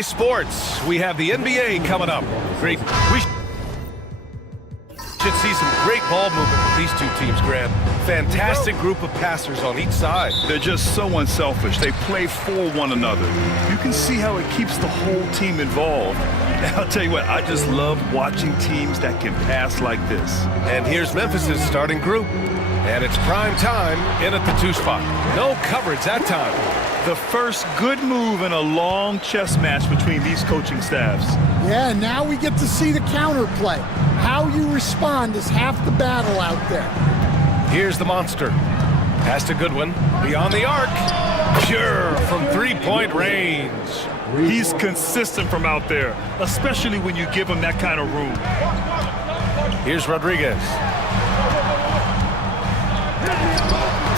Sports, we have the NBA coming up. We should see some great ball movement with these two teams, Grant. Fantastic group of passers on each side. They're just so unselfish. They play for one another. You can see how it keeps the whole team involved. And I'll tell you what, I just love watching teams that can pass like this. And here's Memphis's starting group. And it's prime time in at the 2 spot. No coverage that time. The first good move in a long chess match between these coaching staffs. Yeah, now we get to see the counterplay. How you respond is half the battle out there. Here's the monster. Pass to Goodwin. Beyond the arc. Pure from three-point range. He's consistent from out there, especially when you give him that kind of room. Here's Rodriguez.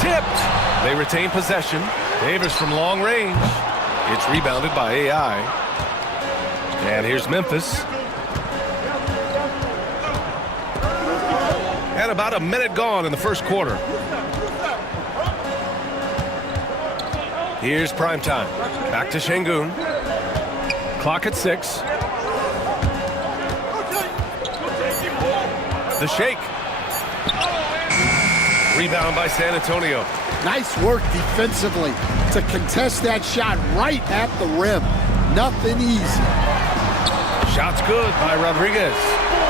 Tipped. They retain possession. Davis from long range. It's rebounded by AI. And here's Memphis. And about a minute gone in the first quarter. Here's primetime. Back to Şengün. Clock at 6. The shake. Rebound by San Antonio. Nice work defensively to contest that shot right at the rim. Nothing easy. Shot's good by Rodriguez.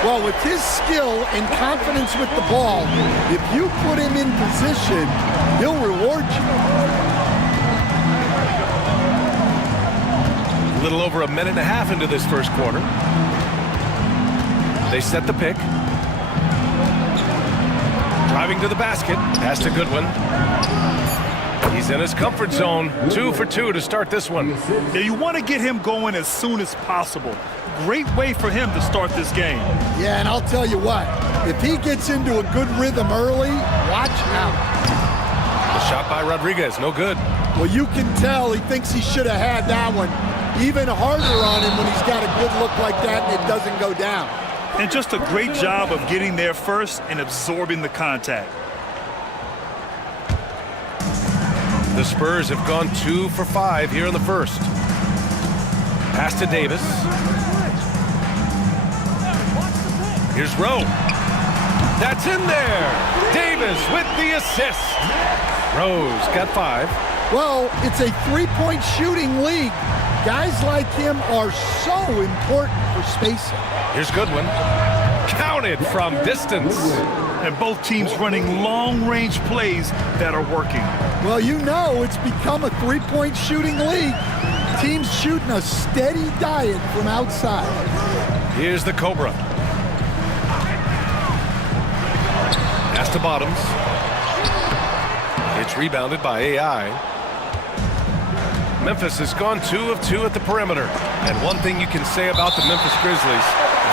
Well, with his skill and confidence with the ball, if you put him in position, he'll reward you. A little over a minute and a half into this first quarter. They set the pick. Driving to the basket. Pass to Goodwin. He's in his comfort zone. 2 for 2 to start this one. Yeah, you want to get him going as soon as possible. Great way for him to start this game. Yeah, and I'll tell you what, if he gets into a good rhythm early, watch out. The shot by Rodriguez, no good. Well, you can tell he thinks he should have had that one. Even harder on him when he's got a good look like that and it doesn't go down. And just a great job of getting there first and absorbing the contact. The Spurs have gone 2 for 5 here in the first. Pass to Davis. Here's Rowe. That's in there. Davis with the assist. Rowe's got 5. Well, it's a three-point shooting league. Guys like him are so important for spacing. Here's Goodwin. Counted from distance. And both teams running long-range plays that are working. Well, you know it's become a three-point shooting league. Teams shooting a steady diet from outside. Here's the Cobra. Pass to Bottoms. It's rebounded by AI. Memphis has gone 2 of 2 at the perimeter. And one thing you can say about the Memphis Grizzlies,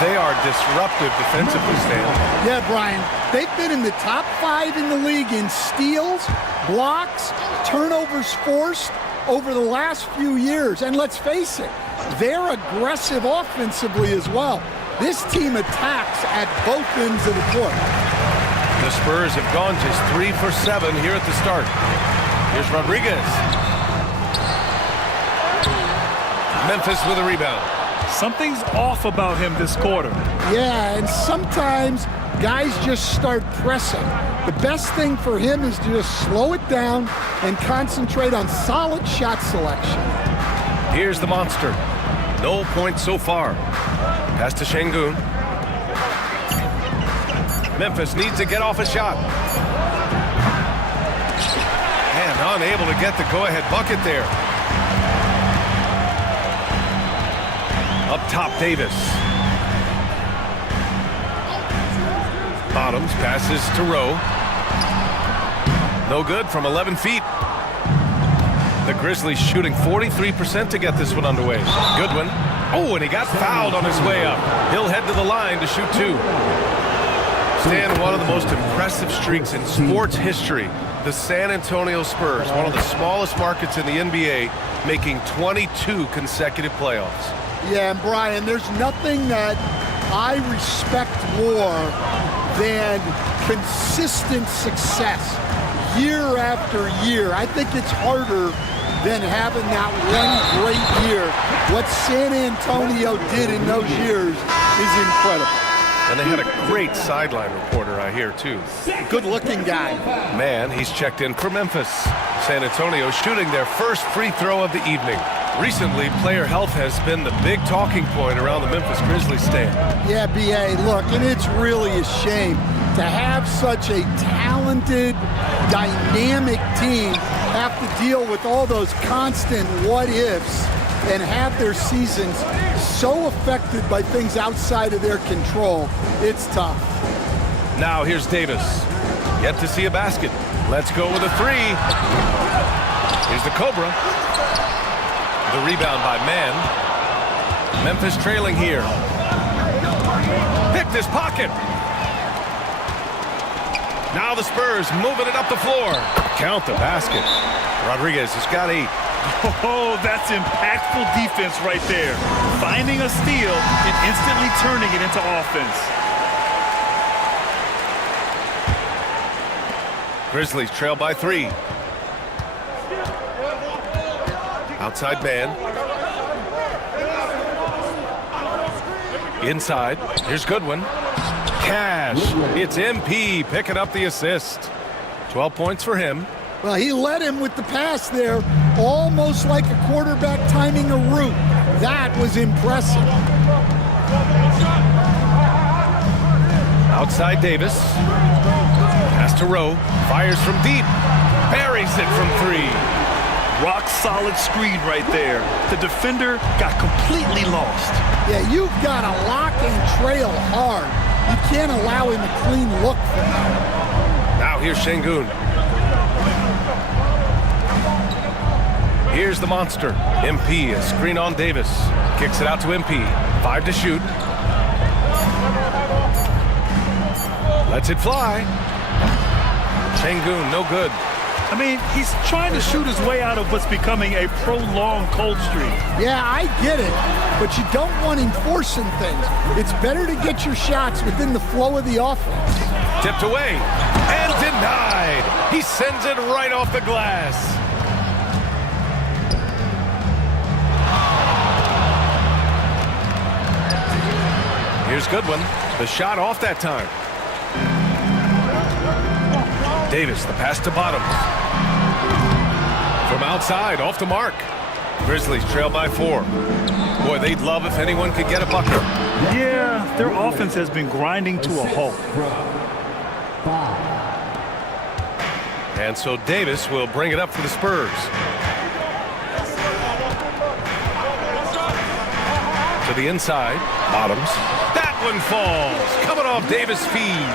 they are disruptive defensively, Stan. Yeah, Brian, they've been in the top 5 in the league in steals, blocks, turnovers forced over the last few years. And let's face it, they're aggressive offensively as well. This team attacks at both ends of the court. The Spurs have gone just 3 for 7 here at the start. Here's Rodriguez. Memphis with a rebound. Something's off about him this quarter. Yeah, and sometimes guys just start pressing. The best thing for him is to just slow it down and concentrate on solid shot selection. Here's the monster. No points so far. Pass to Şengün. Memphis needs to get off a shot. And unable to get the go-ahead bucket there. Up top, Davis. Bottoms passes to Rowe. No good from 11 feet. The Grizzlies shooting 43% to get this one underway. Goodwin. Oh, and he got fouled on his way up. He'll head to the line to shoot 2. Stan, one of the most impressive streaks in sports history. The San Antonio Spurs, one of the smallest markets in the NBA, making 22 consecutive playoffs. Yeah, and Brian, there's nothing that I respect more than consistent success year after year. I think it's harder than having that one great year. What San Antonio did in those years is incredible. And they had a great sideline reporter, I hear, too. Good-looking guy. Man, he's checked in for Memphis. San Antonio shooting their first free throw of the evening. Recently, player health has been the big talking point around the Memphis Grizzlies stand. Yeah, B.A., look, and it's really a shame to have such a talented, dynamic team have to deal with all those constant what-ifs and have their seasons so affected by things outside of their control. It's tough. Now here's Davis. Yet to see a basket. Let's go with a three. Here's the Cobra. The rebound by Mann. Memphis trailing here. Picked his pocket. Now the Spurs moving it up the floor. Count the basket. Rodriguez has got 8. Oh, that's impactful defense right there. Finding a steal and instantly turning it into offense. Grizzlies trail by 3. Outside man. Inside. Here's Goodwin. Cash. It's MP picking up the assist. 12 points for him. Well, he led him with the pass there, almost like a quarterback timing a route. That was impressive. Outside Davis. Pass to Rowe. Fires from deep. Buries it from 3. Rock solid screen right there. The defender got completely lost. Yeah, you've got to lock and trail hard. You can't allow him a clean look for that. Now here's Şengün. Here's the monster. MP, a screen on Davis. Kicks it out to MP. 5 to shoot. Lets it fly. Şengün, no good. I mean, he's trying to shoot his way out of what's becoming a prolonged cold streak. Yeah, I get it, but you don't want him forcing things. It's better to get your shots within the flow of the offense. Tipped away and denied. He sends it right off the glass. Here's Goodwin. The shot off that time. Davis, the pass to Bottoms. From outside, off the mark. Grizzlies trail by 4. Boy, they'd love if anyone could get a bucket. Yeah, their offense has been grinding to a halt. And so Davis will bring it up for the Spurs. To the inside, Bottoms. That one falls, coming off Davis' feed.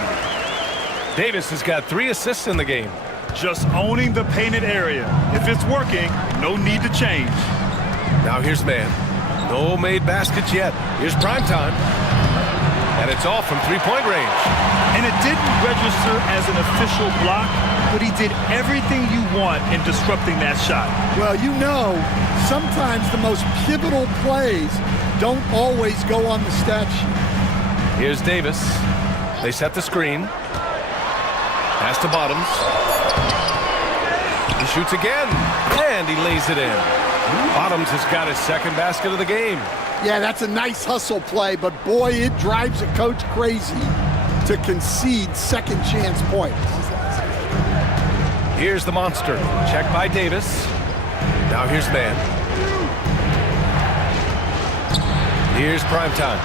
Davis has got 3 assists in the game. Just owning the painted area. If it's working, no need to change. Now here's Mann. No made baskets yet. Here's primetime. And it's off from 3-point range. And it didn't register as an official block, but he did everything you want in disrupting that shot. Well, you know, sometimes the most pivotal plays don't always go on the stat sheet. Here's Davis. They set the screen. Pass to Bottoms. He shoots again, and he lays it in. Bottoms has got his second basket of the game. Yeah, that's a nice hustle play, but boy, it drives a coach crazy to concede second chance points. Here's the monster. Check by Davis. Now here's Mann. Here's primetime.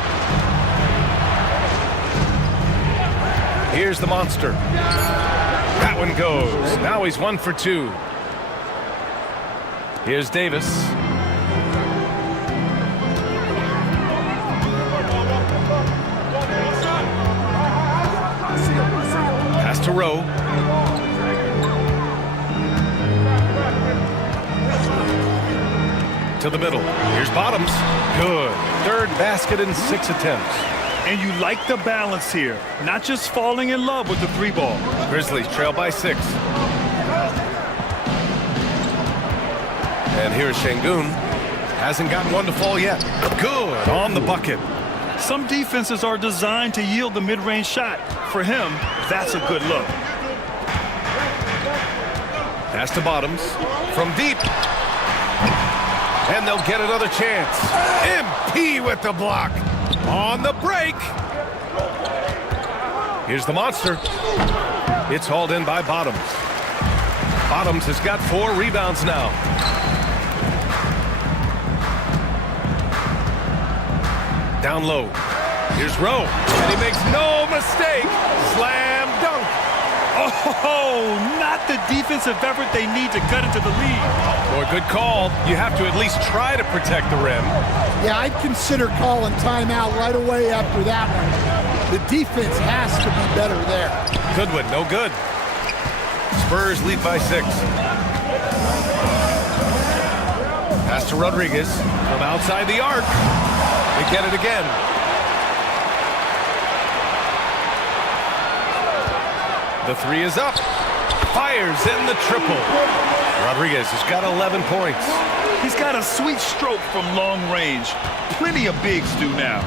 Here's the monster. That one goes. Now he's 1 for 2. Here's Davis. Pass to Rowe. To the middle. Here's Bottoms. Good. Third basket in 6 attempts. And you like the balance here. Not just falling in love with the 3-ball. Grizzlies trail by 6. And here's Şengün. Hasn't gotten one to fall yet. Good on the bucket. Some defenses are designed to yield the mid-range shot. For him, that's a good look. Pass to Bottoms. From deep. And they'll get another chance. MP with the block. On the break. Here's the monster. It's hauled in by Bottoms. Bottoms has got 4 rebounds now. Down low. Here's Rowe. And he makes no mistake. Slam dunk. Oh, not the defensive effort they need to cut into the lead. Boy, good call. You have to at least try to protect the rim. Yeah, I'd consider calling timeout right away after that one. The defense has to be better there. Goodwin, no good. Spurs lead by 6. Pass to Rodriguez from outside the arc. They get it again. The 3 is up. Fires in the triple. Rodriguez has got 11 points. He's got a sweet stroke from long range. Plenty of bigs do now.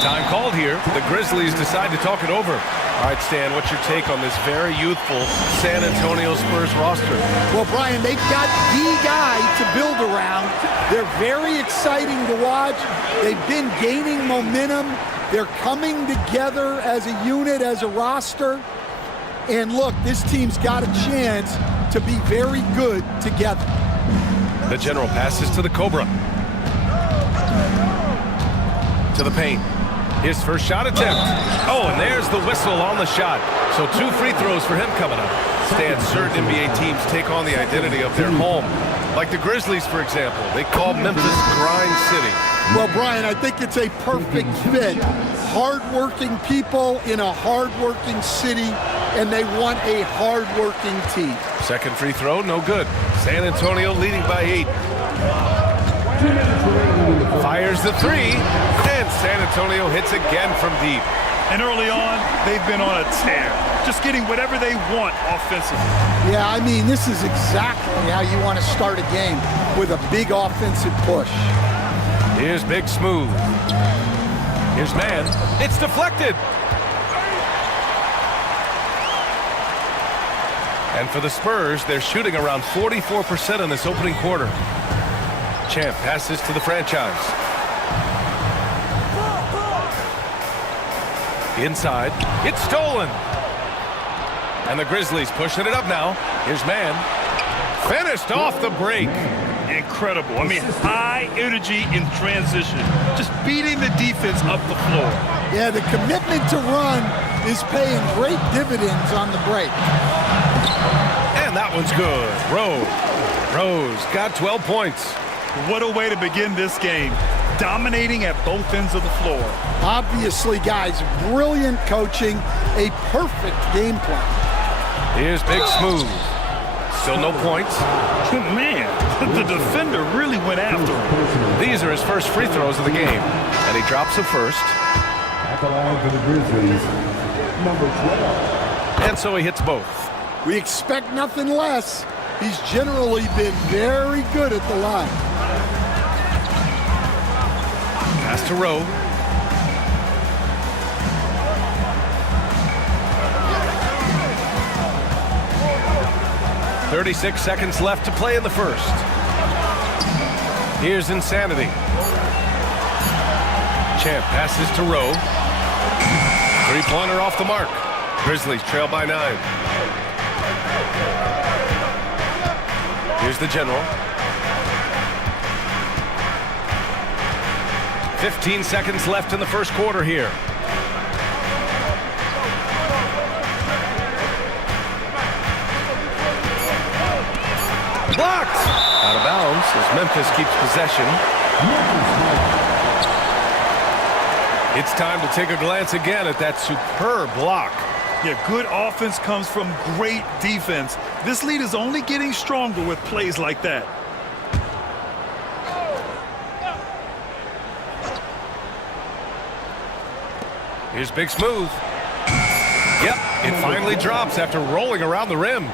Time called here. The Grizzlies decide to talk it over. All right, Stan, what's your take on this very youthful San Antonio Spurs roster? Well, Brian, they've got the guy to build around. They're very exciting to watch. They've been gaining momentum. They're coming together as a unit, as a roster. And look, this team's got a chance to be very good together. The general passes to the Cobra. To the paint. His first shot attempt. Oh, and there's the whistle on the shot. So 2 free throws for him coming up. Stan, certain NBA teams take on the identity of their home. Like the Grizzlies, for example. They call Memphis Grind City. Well, Brian, I think it's a perfect fit. Hard-working people in a hard-working city, and they want a hard-working team. Second free throw, no good. San Antonio leading by 8. Fires the 3, and San Antonio hits again from deep. And early on, they've been on a tear, just getting whatever they want offensively. Yeah, I mean, this is exactly how you want to start a game, with a big offensive push. Here's Big Smooth. Here's man. It's deflected. And for the Spurs, they're shooting around 44% in this opening quarter. Champ passes to the franchise. Inside. It's stolen. And the Grizzlies pushing it up now. Here's man. Finished off the break. Incredible. I mean, high energy in transition. Just beating the defense up the floor. Yeah, the commitment to run is paying great dividends on the break. And that one's good. Rose got 12 points. What a way to begin this game. Dominating at both ends of the floor. Obviously, guys, brilliant coaching, a perfect game plan. Here's Big Smooth. Still no points. Man, the defender really went after him. These are his first free throws of the game. And he drops the first. At the line for the Grizzlies, number 12. And so he hits both. We expect nothing less. He's generally been very good at the line. Pass to Rowe. .36 seconds left to play in the first. Here's Insanity. Champ passes to Rowe. 3-pointer off the mark. Grizzlies trail by 9. Here's the general. 15 seconds left in the first quarter here. Blocked! Out of bounds as Memphis keeps possession. It's time to take a glance again at that superb block. Yeah, good offense comes from great defense. This lead is only getting stronger with plays like that. Here's Big Smooth. Yep, it finally drops after rolling around the rim.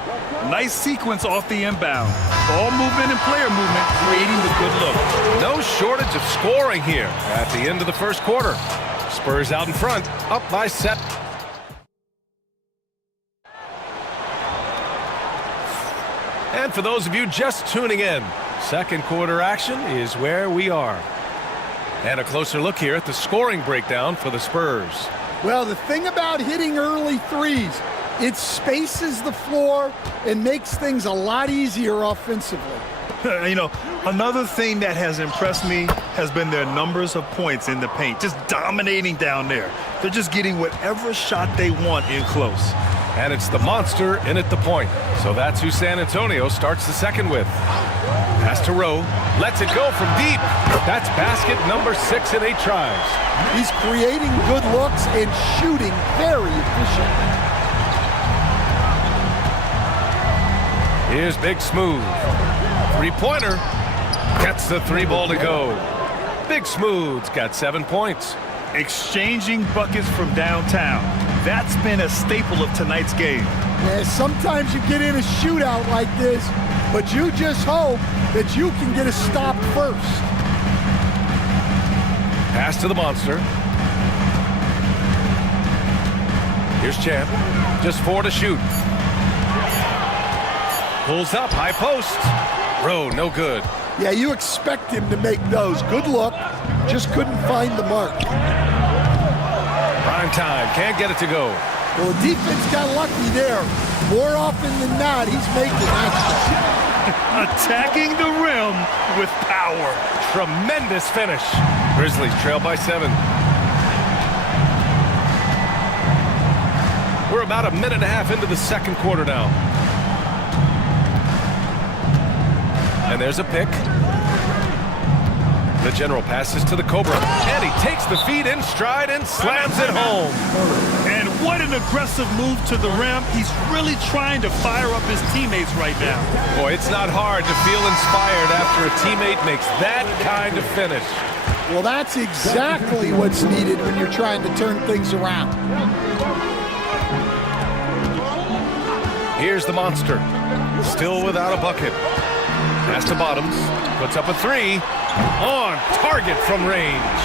Nice sequence off the inbound. Ball movement and player movement creating the good look. No shortage of scoring here at the end of the first quarter. Spurs out in front, up by 7. And for those of you just tuning in, Second quarter action is where we are. And a closer look here at the scoring breakdown for the Spurs. Well, the thing about hitting early threes, it spaces the floor and makes things a lot easier offensively. You know, another thing that has impressed me has been their numbers of points in the paint, just dominating down there. They're just getting whatever shot they want in close. And it's the monster in at the point. So that's who San Antonio starts the second with. Pass to Rowe. Lets it go from deep. That's basket number 6 in 8 tries. He's creating good looks and shooting very efficient. Here's Big Smooth. Three-pointer. Gets the 3 ball to go. Big Smooth's got 7 points. Exchanging buckets from downtown. That's been a staple of tonight's game. Yeah, sometimes you get in a shootout like this, but you just hope that you can get a stop first. Pass to the monster. Here's Champ. Just 4 to shoot. Pulls up, high post. Rowe, no good. Yeah, you expect him to make those. Good look. Just couldn't find the mark. Prime time, can't get it to go. Well, the defense got lucky there. More often than not, he's making that shot. Attacking the rim with power. Tremendous finish. Grizzlies trail by 7. We're about a minute and a half into the second quarter now. And there's a pick. The general passes to the Cobra, and he takes the feed in stride and slams it home. And what an aggressive move to the rim. He's really trying to fire up his teammates right now. Boy, it's not hard to feel inspired after a teammate makes that kind of finish. Well, that's exactly what's needed when you're trying to turn things around. Here's the monster, still without a bucket. Pass to Bottoms, puts up a 3, on target from range.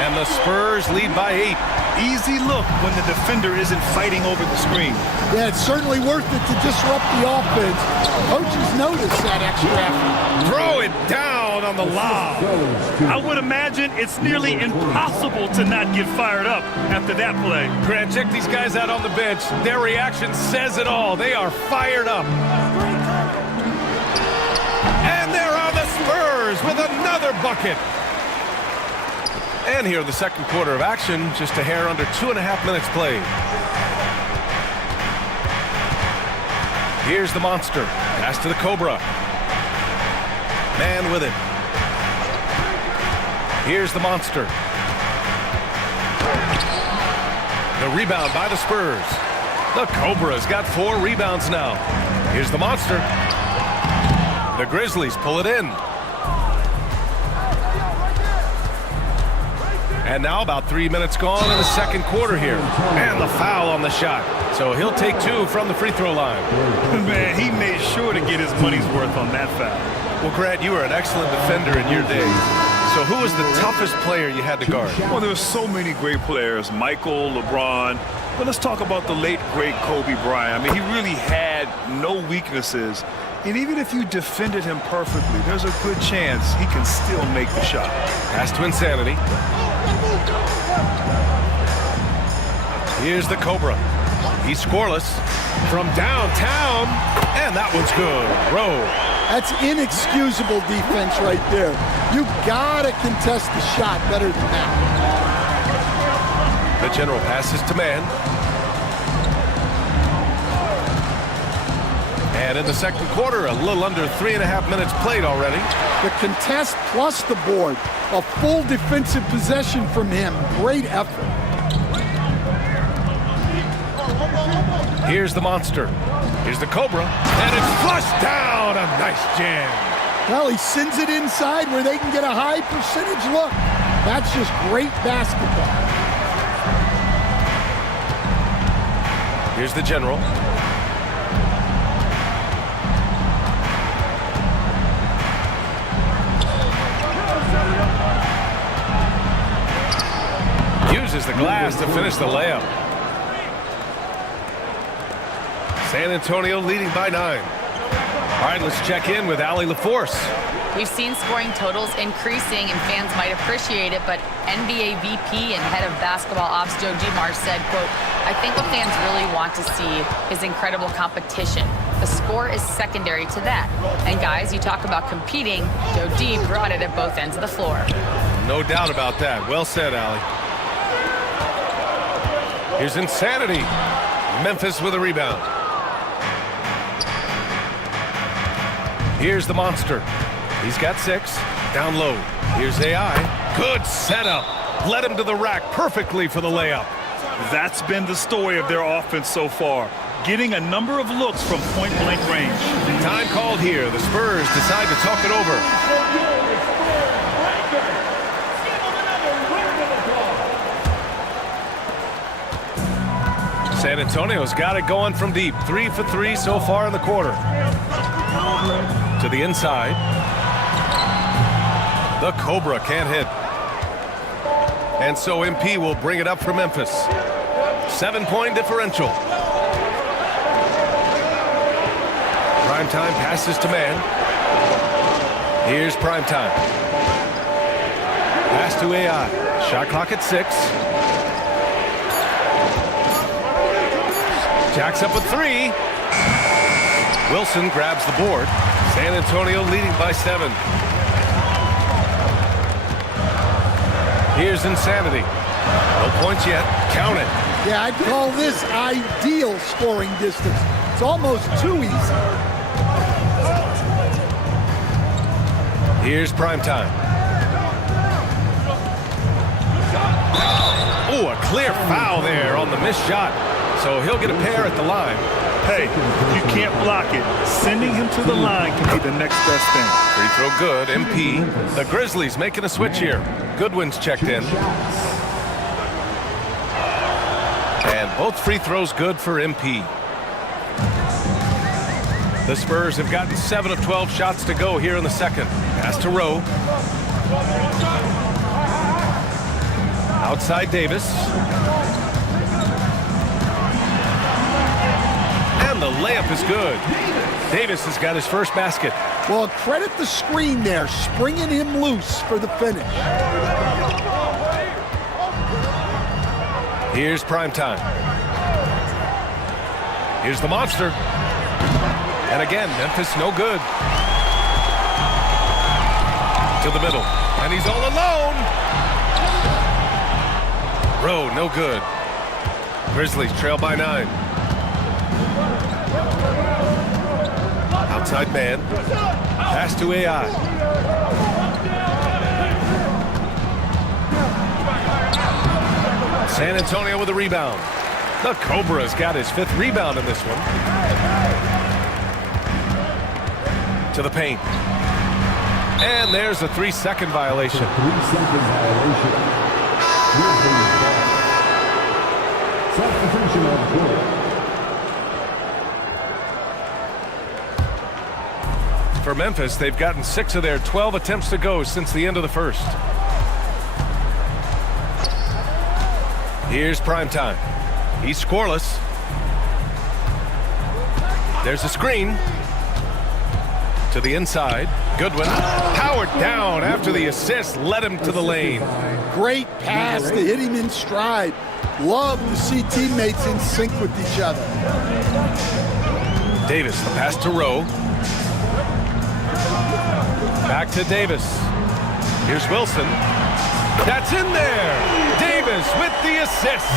And the Spurs lead by 8. Easy look when the defender isn't fighting over the screen. Yeah, it's certainly worth it to disrupt the offense. Coaches notice that extra effort. Throw it down on the lob. I would imagine it's nearly impossible to not get fired up after that play. Grant, check these guys out on the bench. Their reaction says it all. They are fired up. And there are the Spurs with another bucket. And here in the second quarter of action, just a hair under 2.5 minutes played. Here's the monster. Pass to the Cobra. Man with it. Here's the monster. The rebound by the Spurs. The Cobra's got 4 rebounds now. Here's the monster. The Grizzlies pull it in. And now about 3 minutes gone in the second quarter here. And the foul on the shot. So he'll take 2 from the free throw line. Man, he made sure to get his money's worth on that foul. Well, Grant, you were an excellent defender in your day. So who was the toughest player you had to guard? Well, there were so many great players, Michael, LeBron. But let's talk about the late, great Kobe Bryant. I mean, he really had no weaknesses. And even if you defended him perfectly, there's a good chance he can still make the shot. Pass to Insanity. Here's the Cobra. He's scoreless from downtown, and that one's good. Rowe. That's inexcusable defense right there. You gotta contest the shot better than that. The general passes to Man. And in the second quarter, a little under 3.5 minutes played already. The contest plus the board. A full defensive possession from him. Great effort. Here's the monster. Here's the Cobra. And it's flushed down. A nice jam. Well, he sends it inside where they can get a high percentage look. That's just great basketball. Here's the general. Uses the glass to finish the layup. San Antonio leading by 9. All right, let's check in with Allie LaForce. We've seen scoring totals increasing, and fans might appreciate it, but NBA VP and head of basketball ops Joe Dumars said, quote, "I think what fans really want to see is incredible competition. The score is secondary to that. And guys, you talk about competing, Joe D brought it at both ends of the floor." No doubt about that. Well said, Allie. Here's Insanity. Memphis with a rebound. Here's the Monster. He's got 6. Down low. Here's AI. Good setup. Led him to the rack perfectly for the layup. That's been the story of their offense so far, getting a number of looks from point-blank range. Time called here. The Spurs decide to talk it over. San Antonio's got it going from deep. 3 for 3 so far in the quarter. To the inside. The Cobra can't hit. And so MP will bring it up for Memphis. 7-point differential. Primetime passes to man. Here's Primetime. Pass to AI. Shot clock at 6. Jacks up a 3. Wilson grabs the board. San Antonio leading by 7. Here's Insanity. No points yet. Count it. Yeah, I'd call this ideal scoring distance. It's almost too easy. Here's Primetime. Oh, a clear foul there on the missed shot. So he'll get a pair at the line. Hey, you can't block it. Sending him to the line can be the next best thing. Free throw good. MP. The Grizzlies making a switch here. Goodwin's checked in. And both free throws good for MP. The Spurs have gotten 7 of 12 shots to go here in the second. Pass to Rowe. Outside Davis. And the layup is good. Davis has got his first basket. Well, credit the screen there, springing him loose for the finish. Here's Primetime. Here's the Monster. And again, Memphis no good. To the middle. And he's all alone. Rowe, no good. Grizzlies trail by 9. Outside man. Pass to AI. San Antonio with a rebound. The Cobra's got his 5th rebound in this one. To the paint. And there's a 3-second violation. 3-second violation. Substitution on the court. For Memphis, they've gotten 6 of their 12 attempts to go since the end of the first. Here's Primetime. He's scoreless. There's a screen. To the inside. Goodwin. Powered down after the assist. Led him to the lane. Great pass to hit him in stride. Love to see teammates in sync with each other. Davis, the pass to Rowe. Back to Davis. Here's Wilson. That's in there. Davis with the assist.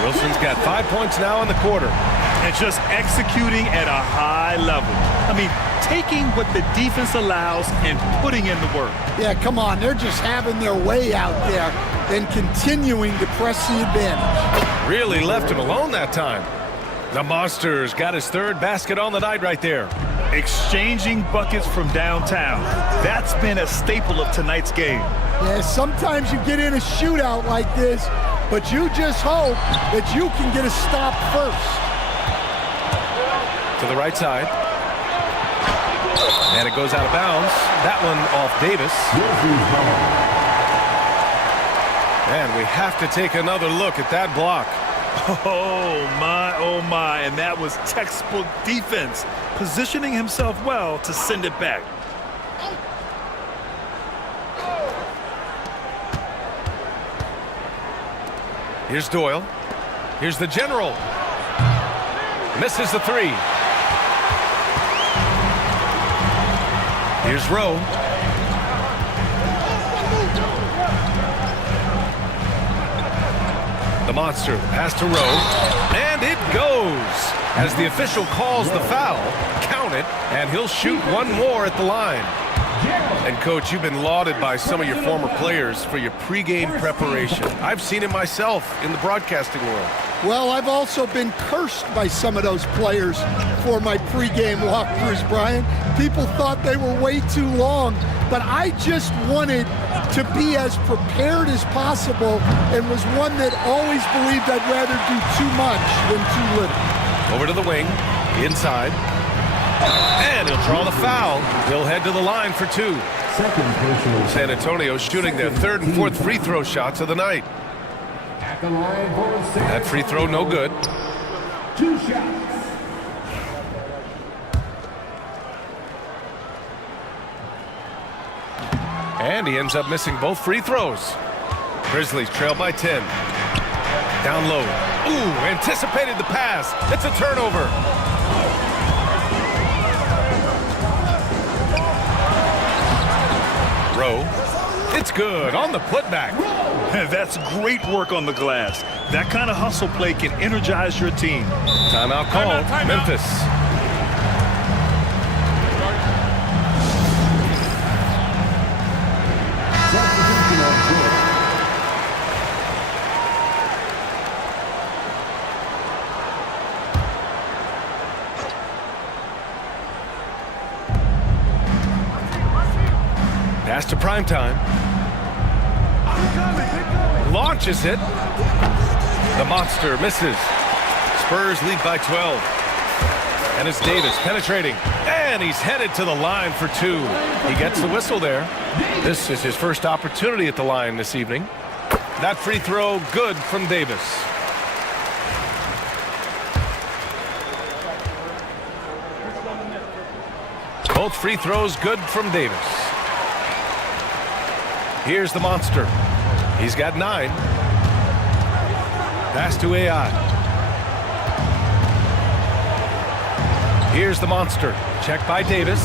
Wilson's got 5 points now in the quarter. And just executing at a high level. I mean, taking what the defense allows and putting in the work. Yeah, come on. They're just having their way out there and continuing to press the advantage. Really left him alone that time. The Monster's got his 3rd basket on the night right there. Exchanging buckets from downtown. That's been a staple of tonight's game. Yeah, sometimes you get in a shootout like this, but you just hope that you can get a stop first. To the right side. And it goes out of bounds. That one off Davis. And we have to take another look at that block. Oh my, and that was textbook defense, positioning himself well to send it back. Here's Doyle. Here's the general. Misses the three. Here's Rowe. The monster pass to Rowe. And it goes. As the official calls the foul, count it, and he'll shoot one more at the line. And, Coach, you've been lauded by some of your former players for your pregame preparation. I've seen it myself in the broadcasting world. Well, I've also been cursed by some of those players for my pregame walkthroughs, Brian. People thought they were way too long, but I just wanted to be as prepared as possible and was one that always believed I'd rather do too much than too little. Over to the wing, inside. And he'll draw the foul. He'll head to the line for two. Second personal. San Antonio shooting their third and fourth free throw shots of the night. At the line for San That free throw no good. 2 shots. And he ends up missing both free throws. Grizzlies trail by 10. Down low. Ooh, anticipated the pass. It's a turnover. Rowe. It's good on the putback. That's great work on the glass. That kind of hustle play can energize your team. Timeout called. Timeout. Memphis. Substitution on Jordan. Pass to primetime. Launches it. The monster misses. Spurs lead by 12. And it's Davis penetrating. And he's headed to the line for two. He gets the whistle there. This is his first opportunity at the line this evening. That free throw good from Davis. Both free throws good from Davis. Here's the monster. He's got 9. Pass to AI. Here's the monster. Check by Davis.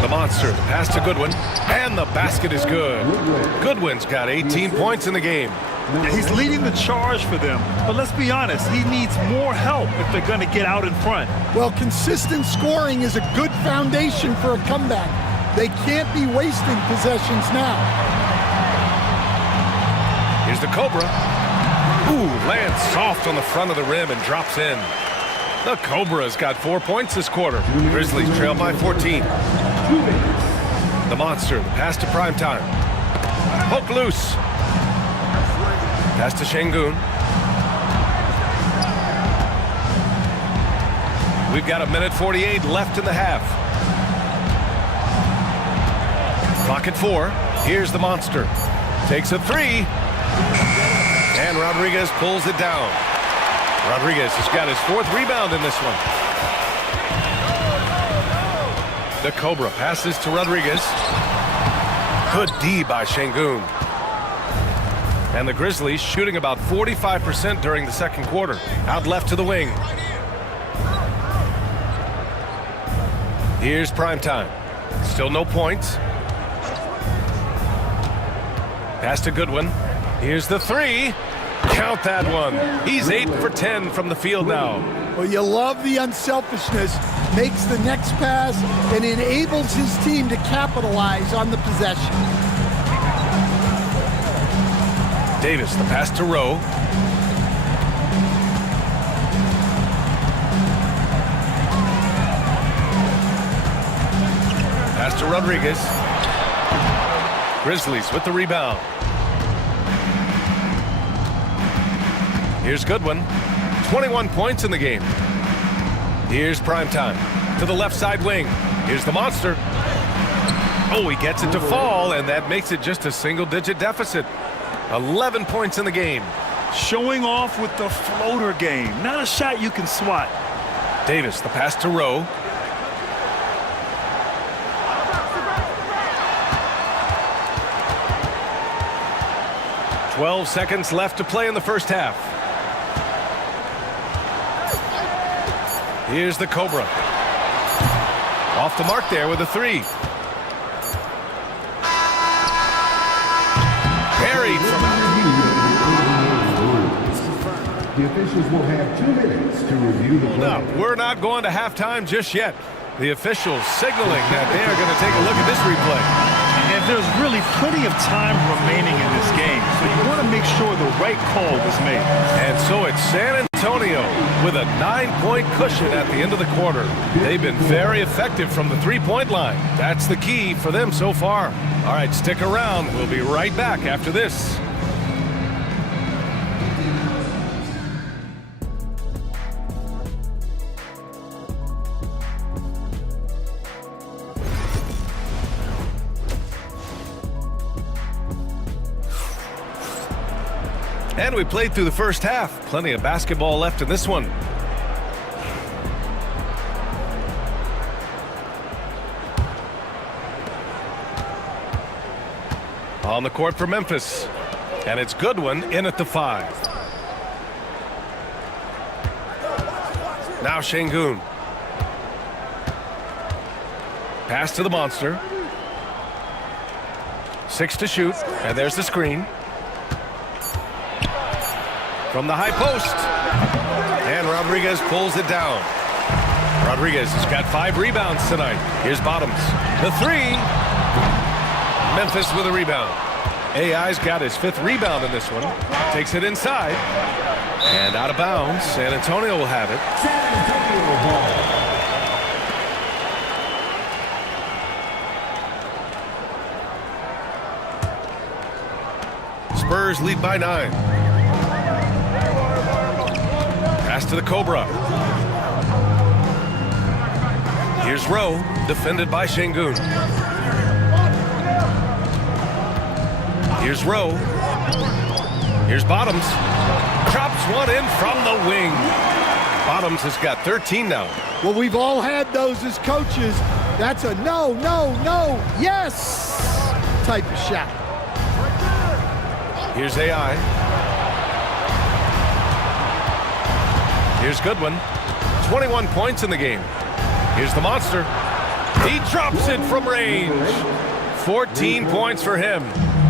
The monster. The pass to Goodwin. And the basket is good. Goodwin's got 18 points in the game. He's leading the charge for them. But let's be honest, he needs more help if they're going to get out in front. Well, consistent scoring is a good foundation for a comeback. They can't be wasting possessions now. Here's the Cobra. Ooh, lands soft on the front of the rim and drops in. The Cobra's got 4 points this quarter. Grizzlies trail by 14. The monster, the pass to primetime. Poke loose. Pass to Şengün. We've got 1:48 left in the half. Clock at 4. Here's the monster. Takes a 3. And Rodriguez pulls it down. Rodriguez has got his 4th rebound in this one. The Cobra passes to Rodriguez. Good D by Şengün. And the Grizzlies shooting about 45% during the second quarter. Out left to the wing. Here's primetime. Still no points. Pass to Goodwin. Here's the 3. Count that one. He's 8 for 10 from the field now. Well, you love the unselfishness. Makes the next pass and enables his team to capitalize on the possession. Davis, the pass to Rowe. Pass to Rodriguez. Grizzlies with the rebound. Here's Goodwin. 21 points in the game. Here's primetime. To the left side wing. Here's the monster. Oh, he gets it to fall, and that makes it just a single-digit deficit. 11 points in the game. Showing off with the floater game. Not a shot you can swat. Davis, the pass to Rowe. "12 seconds left to play in the first half. Here's the Cobra. Off the mark there with a 3. Buried from out. The officials will have 2 minutes to review the play. No, we're not going to halftime just yet. The officials signaling that they are going to take a look at this replay. And there's really plenty of time remaining in this game, so you want to make sure the right call was made. And so it's San Antonio with a 9-point cushion at the end of the quarter. They've been very effective from the 3-point line. That's the key for them so far. All right, stick around. We'll be right back after this. And we played through the first half. Plenty of basketball left in this one. On the court for Memphis. And it's Goodwin in at the 5. Now Şengün. Pass to the monster. 6 to shoot. And there's the screen. From the high post. And Rodriguez pulls it down. Rodriguez has got 5 rebounds tonight. Here's Bottoms. The 3. Memphis with a rebound. AI's got his 5th rebound in this one. Takes it inside. And out of bounds. San Antonio will have it. San Antonio ball. Spurs lead by 9. Pass to the Cobra. Here's Rowe, defended by Şengün. Here's Rowe. Here's Bottoms. Drops one in from the wing. Bottoms has got 13 now. Well, we've all had those as coaches. That's a no, no, no, yes type of shot. Here's AI. Here's Goodwin. 21 points in the game. Here's the monster. He drops it from range. 14 points for him.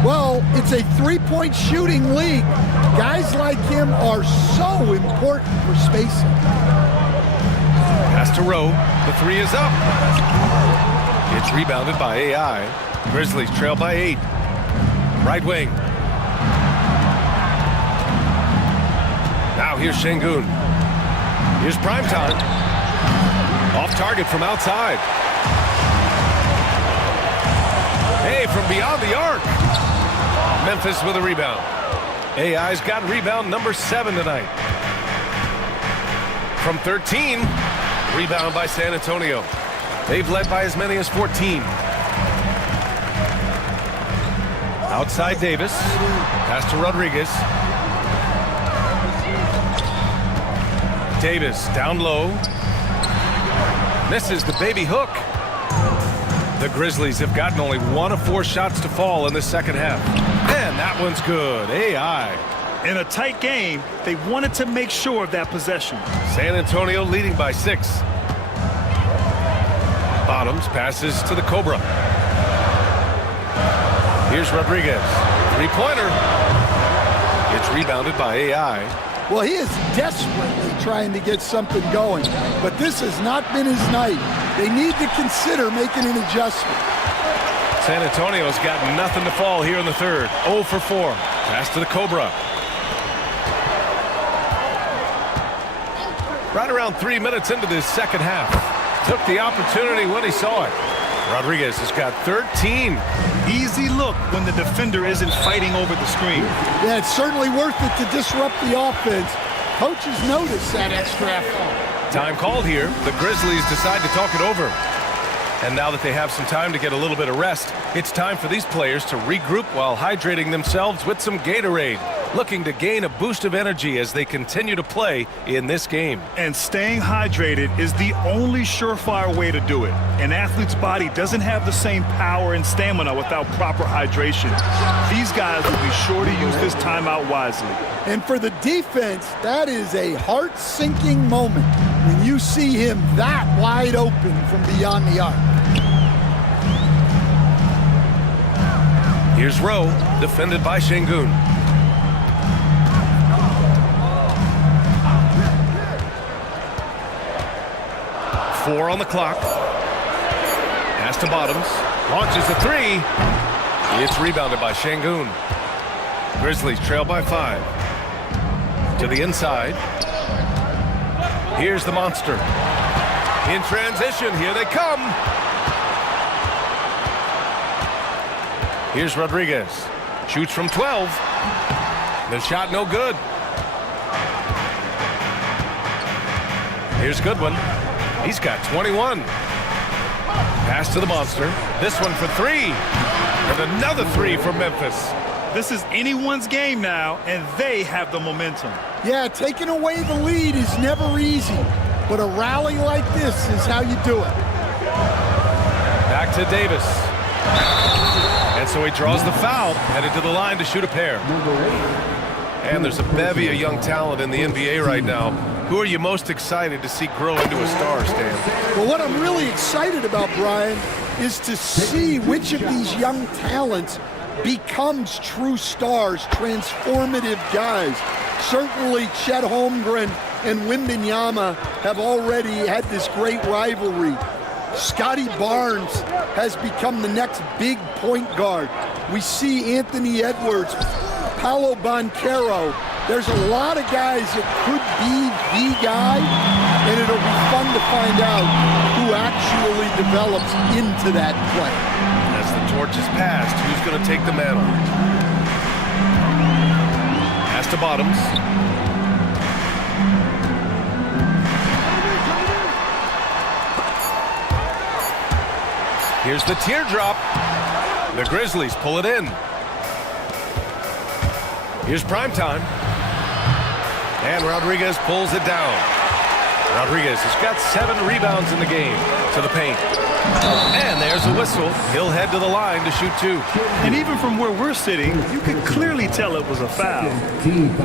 Well, it's a 3-point shooting league. Guys like him are so important for spacing. Pass to Rowe. The 3 is up. It's rebounded by AI. Grizzlies trail by 8. Right wing. Now here's Şengün. Here's Primetime. Off target from outside. Hey, from beyond the arc. Memphis with a rebound. AI's got rebound number 7 tonight. From 13, rebound by San Antonio. They've led by as many as 14. Outside Davis. Pass to Rodriguez. Davis down low. Misses the baby hook. The Grizzlies have gotten only 1 of 4 shots to fall in the second half. And that one's good. AI. In a tight game, they wanted to make sure of that possession. San Antonio leading by 6. Bottoms passes to the Cobra. Here's Rodriguez. 3-pointer. It's rebounded by AI. Well, he is desperately trying to get something going, but this has not been his night. They need to consider making an adjustment. San Antonio's got nothing to fall here in the third. 0 for 4. Pass to the Cobra. Right around 3 minutes into this second half. Took the opportunity when he saw it. Rodriguez has got 13. Easy look when the defender isn't fighting over the screen. Yeah, it's certainly worth it to disrupt the offense. Coaches notice that extra effort. Time called here. The Grizzlies decide to talk it over. And now that they have some time to get a little bit of rest, it's time for these players to regroup while hydrating themselves with some Gatorade, looking to gain a boost of energy as they continue to play in this game. And staying hydrated is the only surefire way to do it. An athlete's body doesn't have the same power and stamina without proper hydration. These guys will be sure to use this timeout wisely. And for the defense, that is a heart-sinking moment when you see him that wide open from beyond the arc. Here's Rowe, defended by Şengün. Four on the clock. Pass to Bottoms. Launches a three. It's rebounded by Şengün. Grizzlies trail by 5. To the inside. Here's the monster. In transition, here they come. Here's Rodriguez. Shoots from 12. The shot no good. Here's Goodwin. He's got 21. Pass to the monster. This one for 3. And another 3 for Memphis. This is anyone's game now, and they have the momentum. Yeah, taking away the lead is never easy, but a rally like this is how you do it. Back to Davis. And so he draws the foul, headed to the line to shoot a pair. And there's a bevy of young talent in the NBA right now. Who are you most excited to see grow into a star, Stan? Well, what I'm really excited about, Brian, is to see which of these young talents becomes true stars, transformative guys. Certainly Chet Holmgren and Wembanyama have already had this great rivalry. Scotty Barnes has become the next big point guard. We see Anthony Edwards, Paolo Banchero. There's a lot of guys that could be the guy, and it'll be fun to find out who actually develops into that play. As the torch is passed, who's going to take the mantle? Pass to Bottoms. Here's the teardrop. The Grizzlies pull it in. Here's primetime. And Rodriguez pulls it down. Rodriguez has got 7 rebounds in the game. To the paint. And there's a whistle. He'll head to the line to shoot 2. And even from where we're sitting, you can clearly tell it was a foul.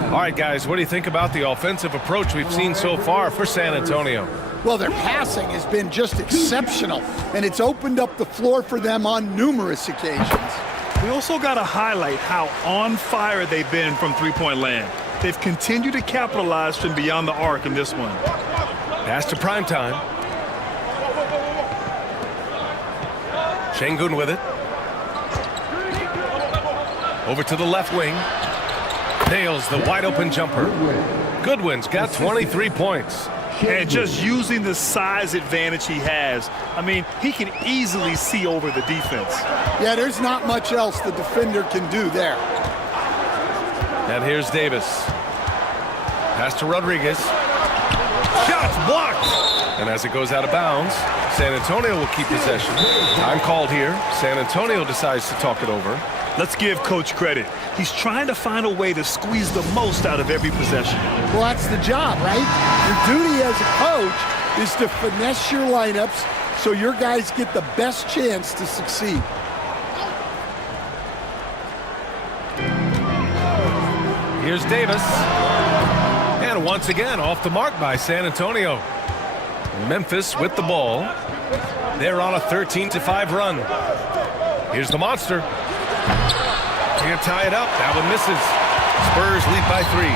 All right, guys, what do you think about the offensive approach we've seen so far for San Antonio? Well, their passing has been just exceptional, and it's opened up the floor for them on numerous occasions. We also got to highlight how on fire they've been from three-point land. They've continued to capitalize from beyond the arc in this one. Pass to primetime. Şengün with it. Over to the left wing. Nails the wide-open jumper. Goodwin's got 23 points. And just using the size advantage he has, I mean, he can easily see over the defense. Yeah, there's not much else the defender can do there. And here's Davis. Pass to Rodriguez. Shots blocked! And as it goes out of bounds, San Antonio will keep possession. Time called here. San Antonio decides to talk it over. Let's give Coach credit. He's trying to find a way to squeeze the most out of every possession. Well, that's the job, right? Your duty as a coach is to finesse your lineups so your guys get the best chance to succeed. Here's Davis. And once again, off the mark by San Antonio. Memphis with the ball. They're on a 13-5 run. Here's the monster. Can't tie it up. That one misses. Spurs lead by 3.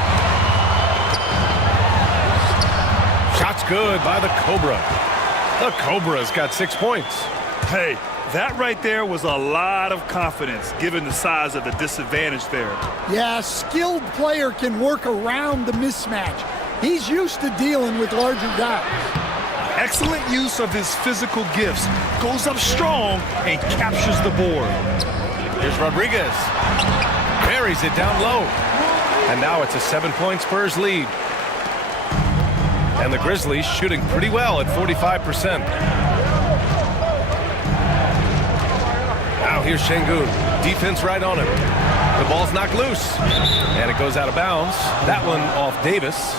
Shot's good by the Cobra. The Cobra's got 6 points. Hey, that right there was a lot of confidence given the size of the disadvantage there. Yeah, a skilled player can work around the mismatch. He's used to dealing with larger guys. Excellent use of his physical gifts. Goes up strong and captures the board. Here's Rodriguez. Buries it down low. And now it's a 7-point Spurs lead. And the Grizzlies shooting pretty well at 45%. here's Şengün. Defense right on him. The ball's knocked loose. And it goes out of bounds. That one off Davis.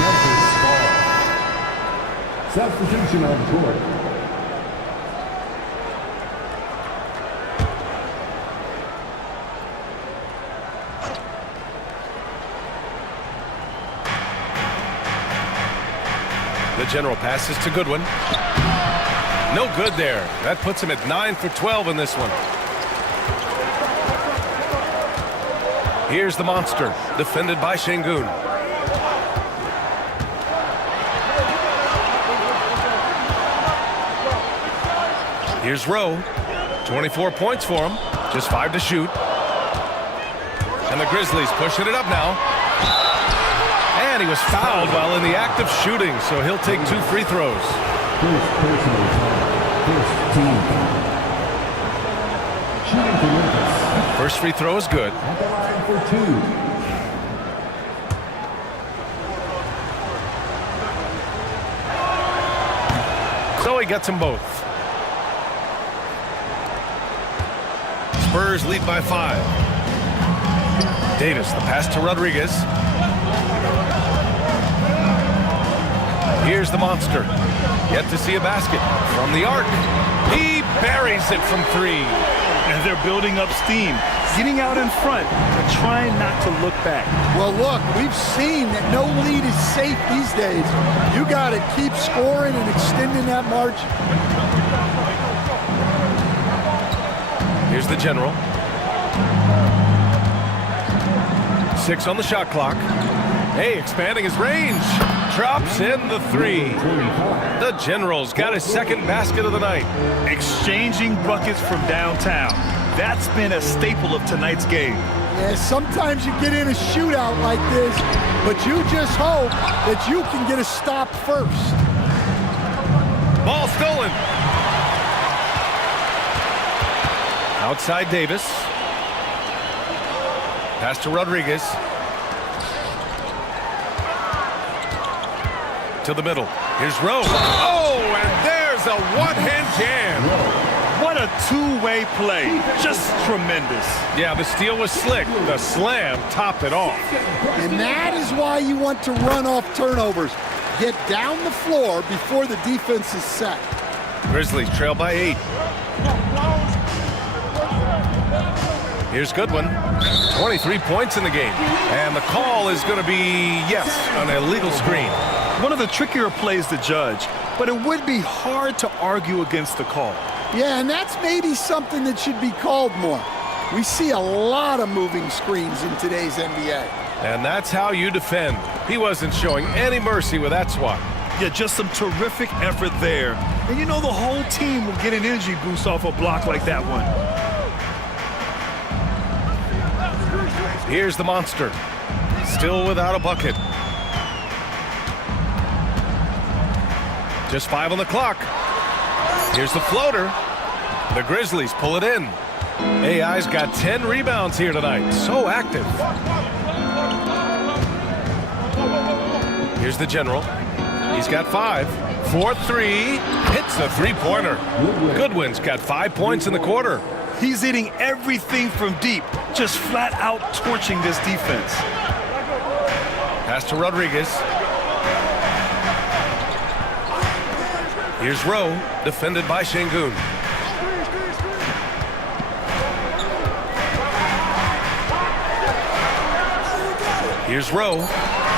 Memphis ball. Substitution on court. The general passes to Goodwin. No good there. That puts him at 9 for 12 in this one. Here's the monster, defended by Şengün. Here's Rowe. 24 points for him. Just 5 to shoot. And the Grizzlies pushing it up now. And he was fouled while in the act of shooting, so he'll take 2 free throws. First personal foul. First team foul. Shooting for Memphis. First free throw is good. At the line for 2. So he gets them both. Spurs lead by 5. Davis, the pass to Rodriguez. Here's the monster. Yet to see a basket from the arc. He buries it from 3. And they're building up steam, getting out in front, and trying not to look back. Well, look, we've seen that no lead is safe these days. You got to keep scoring and extending that margin. Here's the general. 6 on the shot clock. Hey, expanding his range. Drops in the 3. The general's got his second basket of the night. Exchanging buckets from downtown. That's been a staple of tonight's game. Yeah, sometimes you get in a shootout like this, but you just hope that you can get a stop first. Ball stolen. Outside Davis. Pass to Rodriguez. To the middle. Here's Rowe. Oh, and there's a one-hand jam. What a two-way play. Just tremendous. Yeah, the steal was slick. The slam topped it off. And that is why you want to run off turnovers. Get down the floor before the defense is set. Grizzlies trail by 8. Here's Goodwin. 23 points in the game. And the call is going to be, yes, an illegal screen. One of the trickier plays to judge, but it would be hard to argue against the call. Yeah, and that's maybe something that should be called more. We see a lot of moving screens in today's NBA. And that's how you defend. He wasn't showing any mercy with that swat. Yeah, just some terrific effort there. And you know the whole team will get an energy boost off a block like that one. Here's the monster. Still without a bucket. Just 5 on the clock. Here's the floater. The Grizzlies pull it in. AI's got 10 rebounds here tonight. So active. Here's the general. He's got 5. 4-3. Hits the three-pointer. Goodwin's got 5 points in the quarter. He's hitting everything from deep, just flat out torching this defense. Pass to Rodriguez. Here's Rowe, defended by Şengün. Here's Rowe,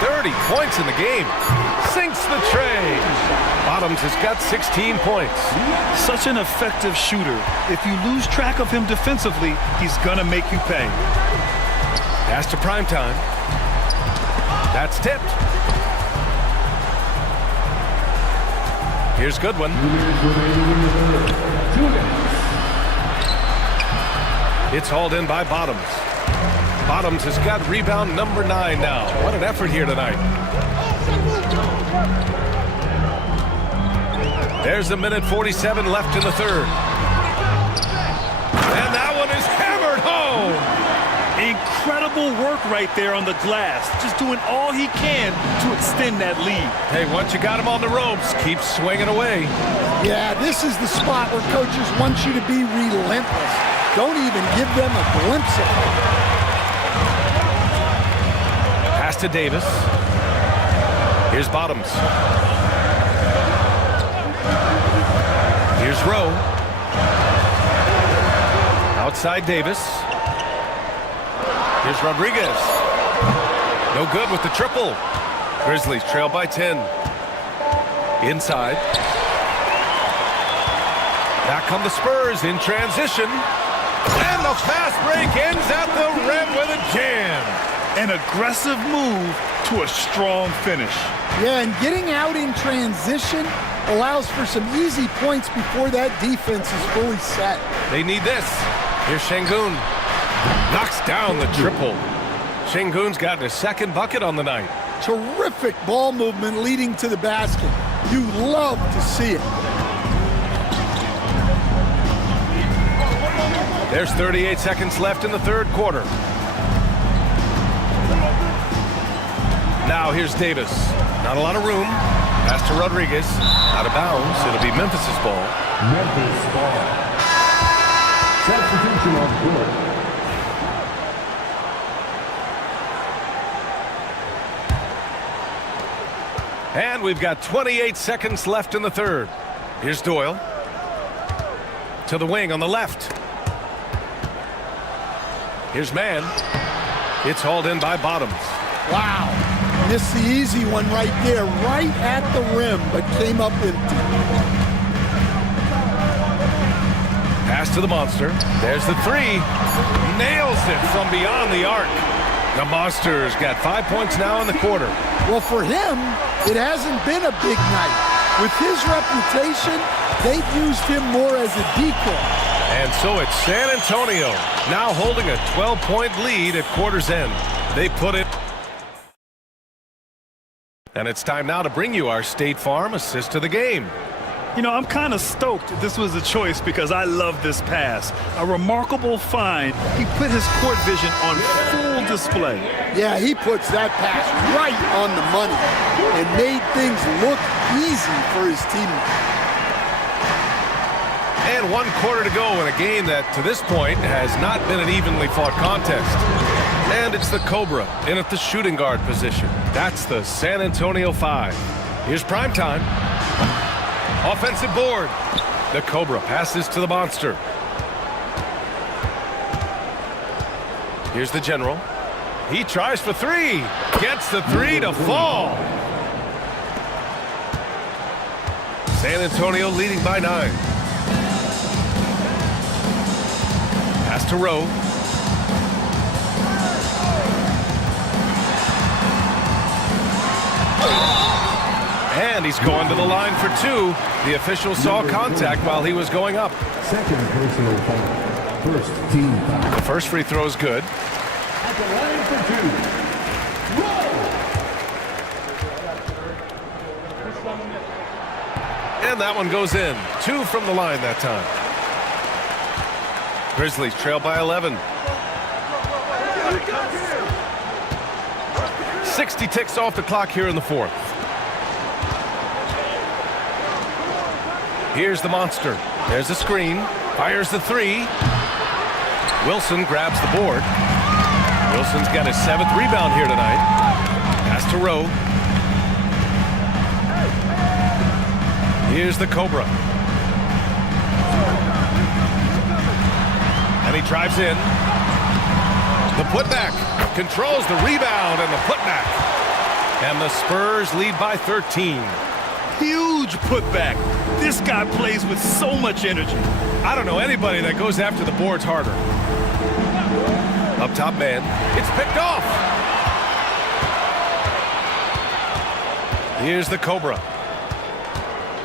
30 points in the game. Sinks the tray. Bottoms has got 16 points. Such an effective shooter. If you lose track of him defensively, he's gonna make you pay. Pass to Primetime. That's tipped. Here's Goodwin. It's hauled in by Bottoms. Bottoms has got rebound number 9 now. What an effort here tonight. There's a minute 47 left in the third. And that one is hammered home. Incredible work right there on the glass. Just doing all he can to extend that lead. Hey, once you got him on the ropes, keep swinging away. Yeah, this is the spot where coaches want you to be relentless. don't even give them a glimpse of it. Pass to Davis. Here's Bottoms. Here's Rowe. Outside Davis. Here's Rodriguez. No good with the triple. Grizzlies trail by 10. Inside. Back come the Spurs in transition. And the fast break ends at the rim with a jam. An aggressive move to a strong finish. Yeah, and getting out in transition allows for some easy points before that defense is fully set. They need this. Here's Şengün. Knocks down the triple. Şengün's gotten his second bucket on the night. Terrific ball movement leading to the basket. You love to see it. There's 38 seconds left in the third quarter. Now here's Davis. Not a lot of room. Pass to Rodriguez. Out of bounds. It'll be Memphis's ball. Memphis ball. Substitution on court. And we've got 28 seconds left in the third. Here's Doyle. To the wing on the left. Here's Mann. It's hauled in by Bottoms. Wow. Missed the easy one right there, right at the rim, but came up empty. Pass to the Monster. There's the three. Nails it from beyond the arc. The Monster's got 5 points now in the quarter. Well, for him, it hasn't been a big night. With his reputation, they've used him more as a decoy. And so it's San Antonio now holding a 12-point lead at quarter's end. They put it. And it's time now to bring you our State Farm assist to the game. You know, I'm kind of stoked this was a choice because I love this pass. A remarkable find. He put his court vision on full display. Yeah, he puts that pass right on the money and made things look easy for his teammates. And 1 quarter to go in a game that, to this point, has not been an evenly fought contest. And it's the Cobra in at the shooting guard position. That's the San Antonio 5. Here's prime time. Offensive board. The Cobra passes to the Monster. Here's the General. He tries for three. Gets the three to fall. San Antonio leading by 9. Pass to Rowe. And he's going to the line for 2. The official saw contact while he was going up. Second personal foul. First team foul. The first free throw is good. At the line for 2. And that one goes in. 2 from the line that time. Grizzlies trail by 11. 60 ticks off the clock here in the fourth. Here's the Monster. There's a screen. Fires the three. Wilson grabs the board. Wilson's got his 7th rebound here tonight. Pass to Rowe. Here's the Cobra. And he drives in. The putback. Controls the rebound and the putback. And the Spurs lead by 13. Huge putback. This guy plays with so much energy. I don't know anybody that goes after the boards harder. Up top man. It's picked off. Here's the Cobra.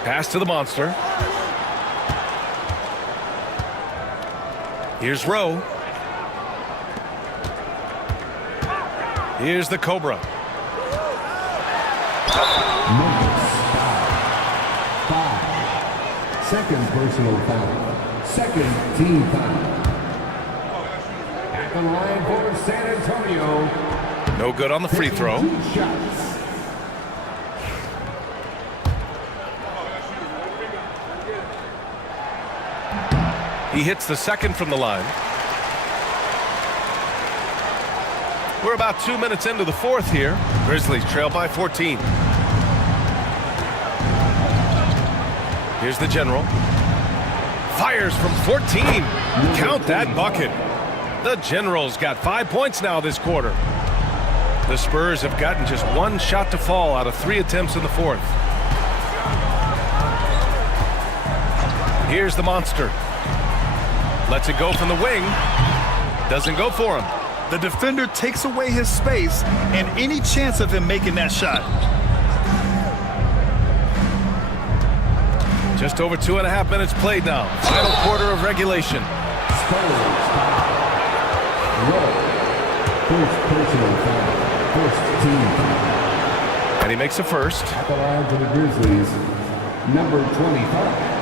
Pass to the Monster. Here's Rowe. Here's the Cobra. Memphis foul. 5. Second personal foul. Second team foul. At the line for San Antonio. No good on the free throw. 2 shots. He hits the second from the line. We're about 2 minutes into the fourth here. Grizzlies trail by 14. Here's the general. Fires from 14. Count that bucket. The Generals got 5 points now this quarter. The Spurs have gotten just one shot to fall out of 3 attempts in the fourth. Here's the monster. Lets it go from the wing. Doesn't go for him. The defender takes away his space and any chance of him making that shot. Just over 2.5 minutes played now. Final quarter of regulation. First personal foul. First team foul. And he makes a first. At the line for the Grizzlies, number 25.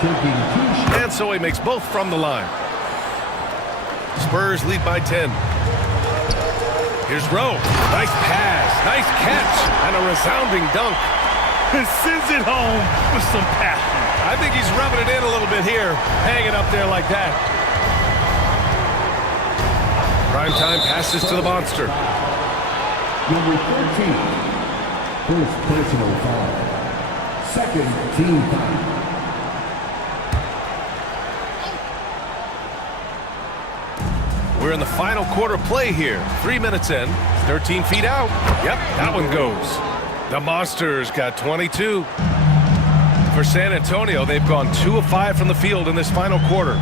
Taking 2 shots. And so he makes both from the line. Spurs lead by 10. Here's Rowe. Nice pass. Nice catch. And a resounding dunk. And sends it home with some passion. I think he's rubbing it in a little bit here. Hanging up there like that. Primetime passes to the monster. Number 13. First personal foul. Second team foul. We're in the final quarter play here. 3 minutes in. 13 feet out. Yep, that one goes. The Monsters got 22. For San Antonio, they've gone 2 of 5 from the field in this final quarter.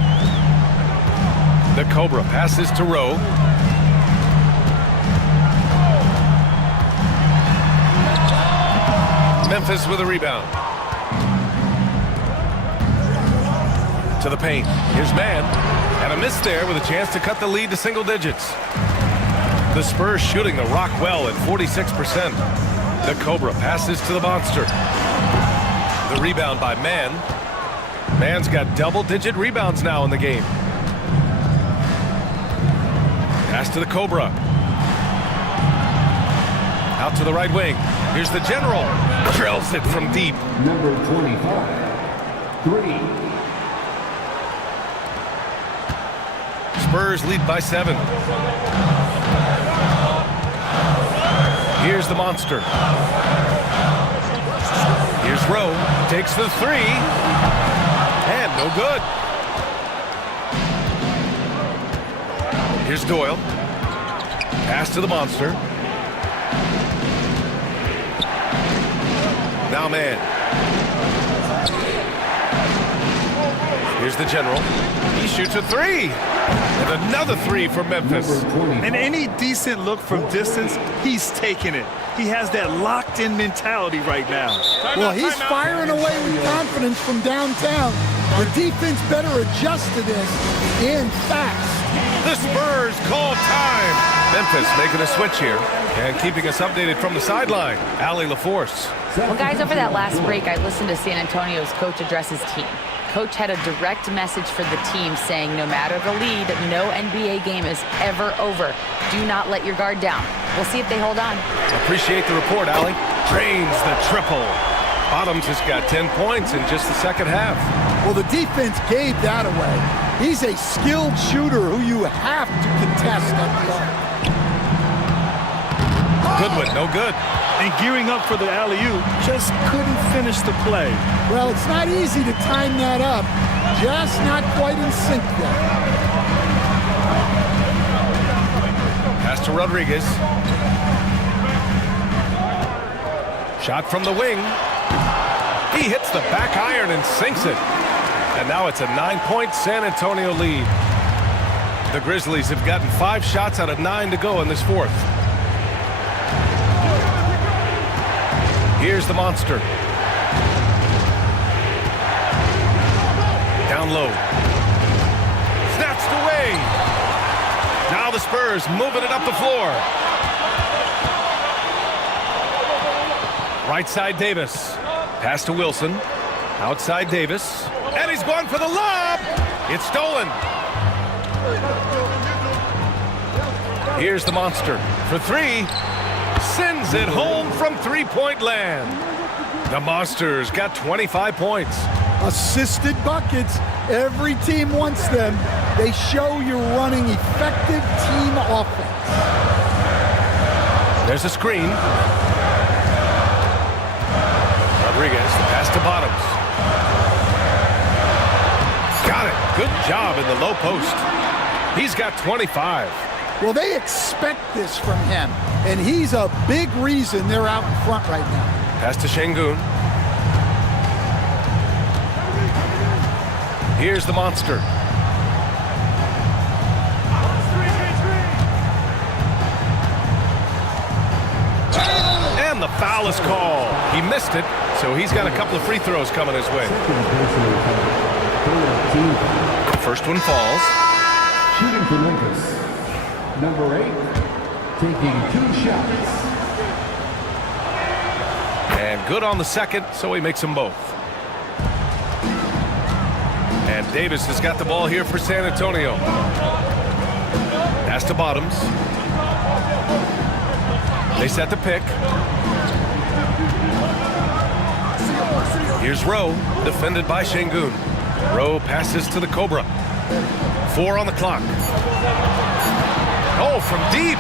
The Cobra passes to Rowe. Memphis with a rebound. To the paint. Here's Mann. And a miss there with a chance to cut the lead to single digits. The Spurs shooting the rock well at 46%. The Cobra passes to the monster. The rebound by Mann. Mann's got double-digit rebounds now in the game. Pass to the Cobra. Out to the right wing. Here's the general. Drills it from deep. Number 25. 3. Spurs lead by 7. Here's the monster. Here's Rowe. Takes the 3. And no good. Here's Doyle. Pass to the monster. Now Mann. Here's the general. He shoots a 3. And another 3 for Memphis. And any decent look from distance, he's taking it. He has that locked-in mentality right now. Well, he's firing away with confidence from downtown. The defense better adjust to this and fast. The Spurs call time. Memphis making a switch here and keeping us updated from the sideline. Allie LaForce. Well, guys, over that last break, I listened to San Antonio's coach address his team. Coach had a direct message for the team saying no matter the lead, no NBA game is ever over. Do not let your guard down. We'll see if they hold on. Appreciate the report, Allie. Drains the triple. Bottoms has got 10 points in just the second half. Well, the defense gave that away. He's a skilled shooter who you have to contest at the arc. Goodwin, no good. And gearing up for the alley-oop, just couldn't finish the play. Well, it's not easy to time that up. Just not quite in sync yet. Pass to Rodriguez. Shot from the wing. He hits the back iron and sinks it. And now it's a 9-point San Antonio lead. The Grizzlies have gotten 5 shots out of 9 to go in this fourth. Here's the monster. Down low. Snatched away. Now the Spurs moving it up the floor. Right side Davis. Pass to Wilson. Outside Davis. And he's going for the lob. It's stolen. Here's the monster for 3. Sends it home from three-point land. The Monsters got 25 points. Assisted buckets. Every team wants them. They show you're running effective team offense. There's a screen. Rodriguez, the pass to Bottoms. Got it. Good job in the low post. He's got 25. Well, they expect this from him, and he's a big reason they're out in front right now. Pass to Şengün. Here's the monster. And the foul is called. He missed it, so he's got a couple of free throws coming his way. First one falls. Shooting for Memphis. Number 8, taking 2 shots. And good on the second, so he makes them both. And Davis has got the ball here for San Antonio. Pass to Bottoms. They set the pick. Here's Rowe, defended by Şengün. Rowe passes to the Cobra. 4 on the clock. Oh, from deep.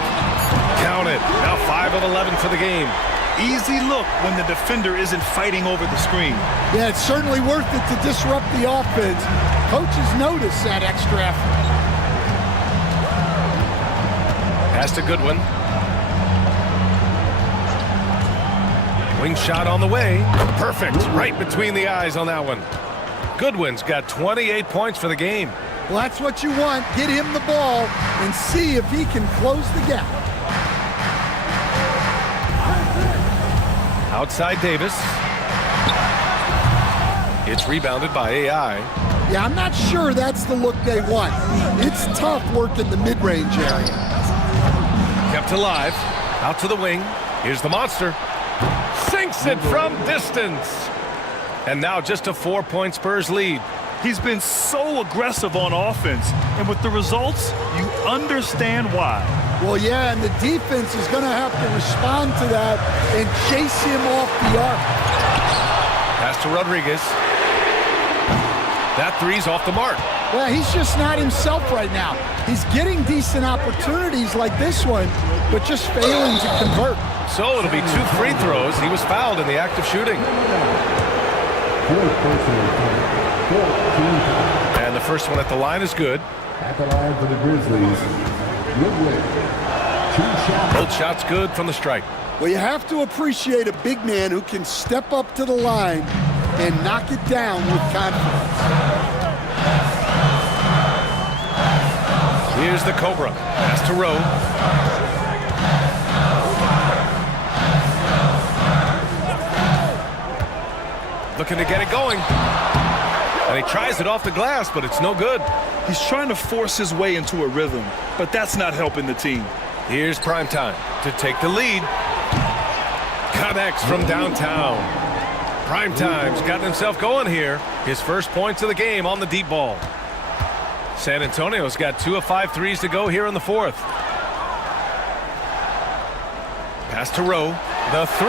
Count it. Now 5 of 11 for the game. Easy look when the defender isn't fighting over the screen. Yeah, it's certainly worth it to disrupt the offense. Coaches notice that extra effort. Pass to Goodwin. Wing shot on the way. Perfect. Right between the eyes on that one. Goodwin's got 28 points for the game. Well, that's what you want. Get him the ball and see if he can close the gap. Outside Davis. It's rebounded by AI. Yeah, I'm not sure that's the look they want. It's tough working the mid-range area. Kept alive. Out to the wing. Here's the monster. Sinks it from distance. And now just a 4-point Spurs lead. He's been so aggressive on offense, and with the results, you understand why. Well, yeah, and the defense is going to have to respond to that and chase him off the arc. Pass to Rodriguez. That three's off the mark. Well, he's just not himself right now. He's getting decent opportunities like this one, but just failing to convert. So it'll be 2 free throws. He was fouled in the act of shooting. And the first one at the line is good. At the line for the Grizzlies, Woodward. 2 shots. Both shots good from the strike. Well, you have to appreciate a big man who can step up to the line and knock it down with confidence. Here's the Cobra. Pass to Rowe. Looking to get it going. And he tries it off the glass, but it's no good. He's trying to force his way into a rhythm, but that's not helping the team. Here's Primetime to take the lead. Connects from downtown. Primetime's gotten himself going here. His first points of the game on the deep ball. San Antonio's got 2 of 5 threes to go here in the fourth. Pass to Rowe. The 3.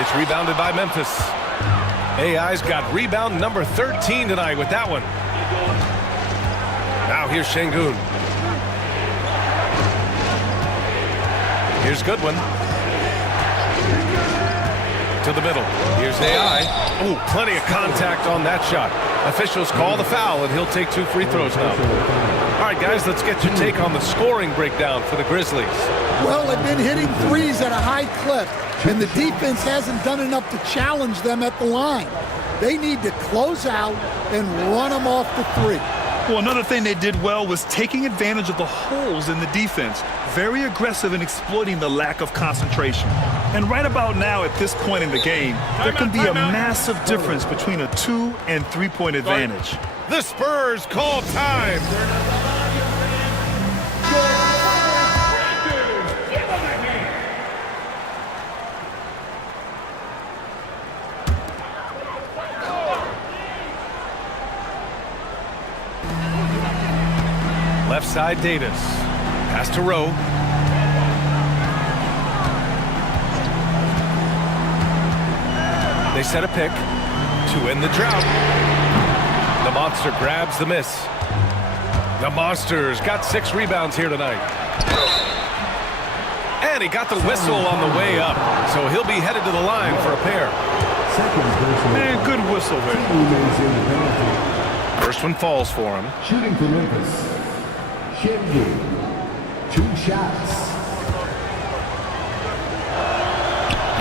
It's rebounded by Memphis. AI's got rebound number 13 tonight with that one. Now here's Şengün. Here's Goodwin. To the middle. Here's AI. Ooh, plenty of contact on that shot. Officials call the foul, and he'll take 2 free throws now. All right, guys, let's get your take on the scoring breakdown for the Grizzlies. Well, they've been hitting threes at a high clip, and the defense hasn't done enough to challenge them at the line. They need to close out and run them off the 3. Well, another thing they did well was taking advantage of the holes in the defense. Very aggressive in exploiting the lack of concentration. And right about now, at this point in the game, there can be a massive difference between a 2- and 3-point advantage. The Spurs call time. Left side, Davis. Pass to Rowe. They set a pick to end the drought. Monster grabs the miss. The Monster's got 6 rebounds here tonight. And he got the whistle on the way up, so he'll be headed to the line for a pair. Man, good whistle there. First one falls for him. Shooting for Memphis. Shingu. 2 shots.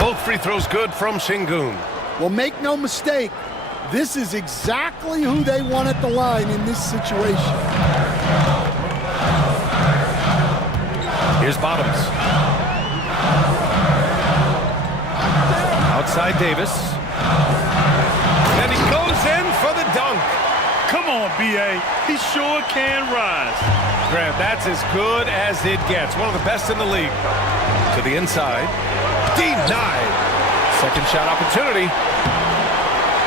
Both free throws good from Şengün. Well, make no mistake, this is exactly who they want at the line in this situation. Here's Bottoms. Outside Davis. And he goes in for the dunk. Come on, B.A. He sure can rise. Grant, that's as good as it gets. One of the best in the league. To the inside. Denied. Second shot opportunity.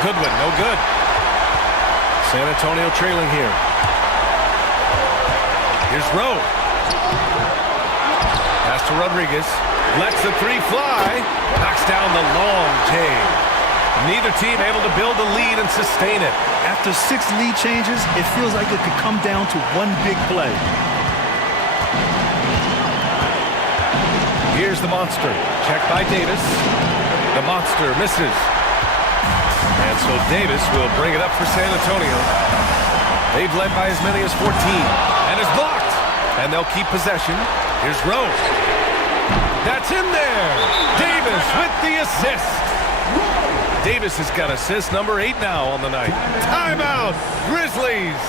Goodwin, no good. San Antonio trailing here. Here's Rowe. Pass to Rodriguez. Lets the 3 fly. Knocks down the long J. Neither team able to build a lead and sustain it. After 6 lead changes, it feels like it could come down to one big play. Here's the Monster. Checked by Davis. The Monster misses. And so Davis will bring it up for San Antonio. They've led by as many as 14. And is blocked. And they'll keep possession. Here's Rowe. That's in there. Davis with the assist. Davis has got assist number 8 now on the night. Timeout, Grizzlies.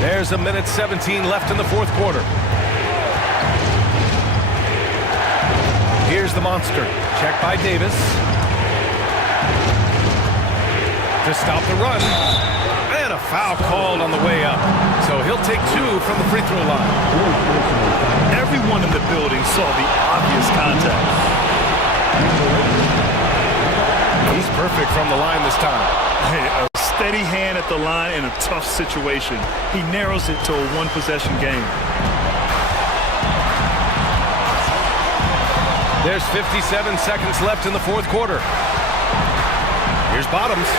There's a minute 17 left in the 4th quarter. Here's the Monster. Checked by Davis. To stop the run. And a foul called on the way up. So he'll take 2 from the free throw line. Everyone in the building saw the obvious contact. He's perfect from the line this time. Hey, a steady hand at the line in a tough situation. He narrows it to a 1-possession game. There's 57 seconds left in the 4th quarter. Here's Bottoms.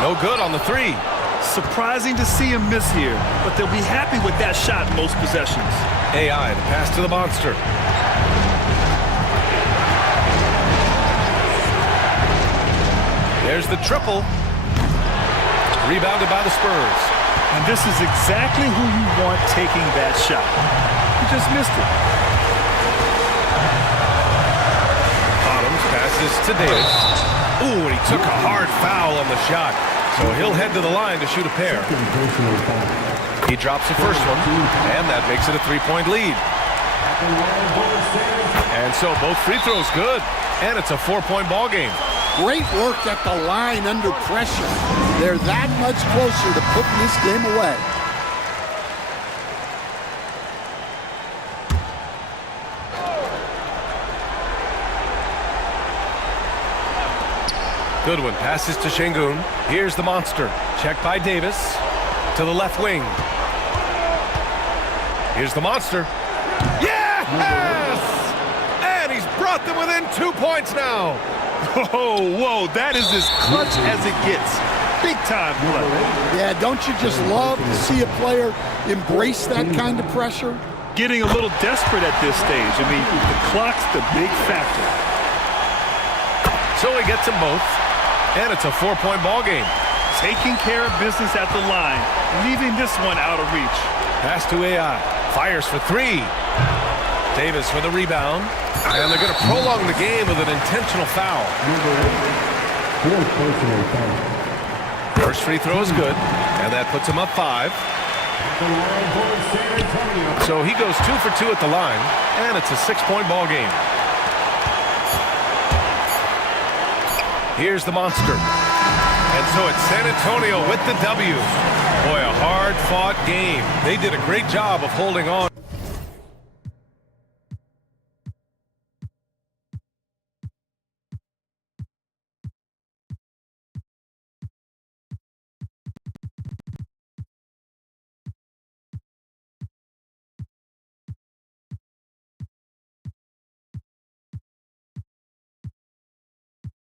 No good on the 3. Surprising to see him miss here, but they'll be happy with that shot most possessions. AI, the pass to the Monster. There's the triple. Rebounded by the Spurs. And this is exactly who you want taking that shot. He just missed it. Bottoms passes to Davis. Ooh, and he took a hard foul on the shot. So he'll head to the line to shoot a pair. He drops the first one, and that makes it a 3-point lead. And so both free throws good, and it's a 4-point ball game. Great work at the line under pressure. They're that much closer to putting this game away. Goodwin passes to Şengün. Here's the Monster. Checked by Davis. To the left wing. Here's the Monster. Yes! And he's brought them within 2 points now. Whoa, that is as clutch as it gets. Big time play. Yeah, don't you just love to see a player embrace that kind of pressure? Getting a little desperate at this stage. I mean, the clock's the big factor. So he gets them both, and it's a 4-point ball game. Taking care of business at the line, leaving this one out of reach. Pass to AI. Fires for 3. Davis with a rebound. And they're going to prolong the game with an intentional foul. First free throw is good, and that puts him up 5. So he goes 2 for 2 at the line, and it's a 6-point ball game. Here's the monster. And so it's San Antonio with the W. Boy, a hard-fought game. They did a great job of holding on